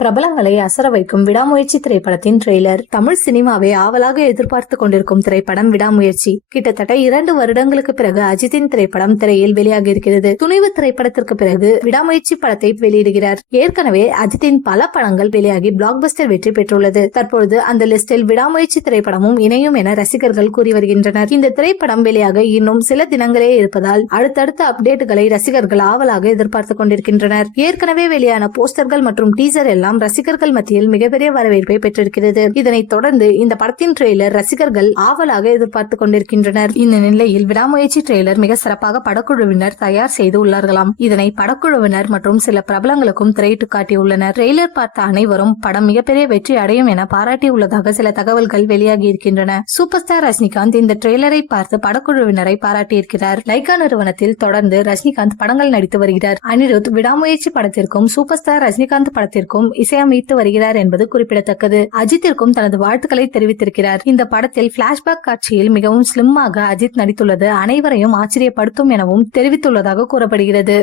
பிரபலங்களை அசர வைக்கும் விடாமுயற்சி திரைப்படத்தின் ட்ரெய்லர். தமிழ் சினிமாவை ஆவலாக எதிர்பார்த்து கொண்டிருக்கும் திரைப்படம் விடாமுயற்சி. கிட்டத்தட்ட 2 வருடங்களுக்கு பிறகு அஜித்தின் திரைப்படம் திரையில் வெளியாகி இருக்கிறது. துணிவு திரைப்படத்திற்கு பிறகு விடாமுயற்சி படத்தை வெளியிடுகிறார். ஏற்கனவே அஜித்தின் பல படங்கள் வெளியாகி பிளாக் பஸ்டர் வெற்றி பெற்றுள்ளது. தற்பொழுது அந்த லிஸ்டில் விடாமுயற்சி திரைப்படமும் இணையும் என ரசிகர்கள் கூறி வருகின்றனர். இந்த திரைப்படம் வெளியாக இன்னும் சில தினங்களே இருப்பதால் அடுத்தடுத்த அப்டேட்டுகளை ரசிகர்கள் ஆவலாக எதிர்பார்த்து கொண்டிருக்கின்றனர். ஏற்கனவே வெளியான போஸ்டர்கள் மற்றும் டீசர் எல்லாம் ரசிகர்கள் மத்தியில் மிகப்பெரிய வரவேற்பை பெற்றிருக்கிறது. இதனைத் தொடர்ந்து இந்த படத்தின் ட்ரெய்லர் ரசிகர்கள் ஆவலாக எதிர்பார்த்து கொண்டிருக்கின்றனர். இந்த நிலையில் விடாமுயற்சி ட்ரெய்லர் மிக சிறப்பாக படக்குழுவினர் தயார் செய்து உள்ளார்களாம். இதனை படக்குழுவினர் மற்றும் சில பிரபலங்களுக்கும் திரையிட்டு காட்டியுள்ளனர். ட்ரெய்லர் பார்த்த அனைவரும் படம் மிகப்பெரிய வெற்றி அடையும் என பாராட்டியுள்ளதாக சில தகவல்கள் வெளியாகி இருக்கின்றன. சூப்பர் ஸ்டார் ரஜினிகாந்த் இந்த ட்ரெய்லரை பார்த்து படக்குழுவினரை பாராட்டியிருக்கிறார். லைகா நிறுவனத்தில் தொடர்ந்து ரஜினிகாந்த் படங்கள் நடித்து வருகிறார். அனிருத் விடாமுயற்சி படத்திற்கும் சூப்பர் ஸ்டார் ரஜினிகாந்த் படத்திற்கும் இசையமைத்து வருகிறார் என்பது குறிப்பிடத்தக்கது. அஜித்திற்கும் தனது வாழ்த்துக்களை தெரிவித்திருக்கிறார். இந்த படத்தில் பிளாஷ்பேக் காட்சியில் மிகவும் ஸ்லிம்மாக அஜித் நடித்துள்ளது அனைவரையும் ஆச்சரியப்படுத்தும் எனவும் தெரிவித்துள்ளதாக கூறப்படுகிறது.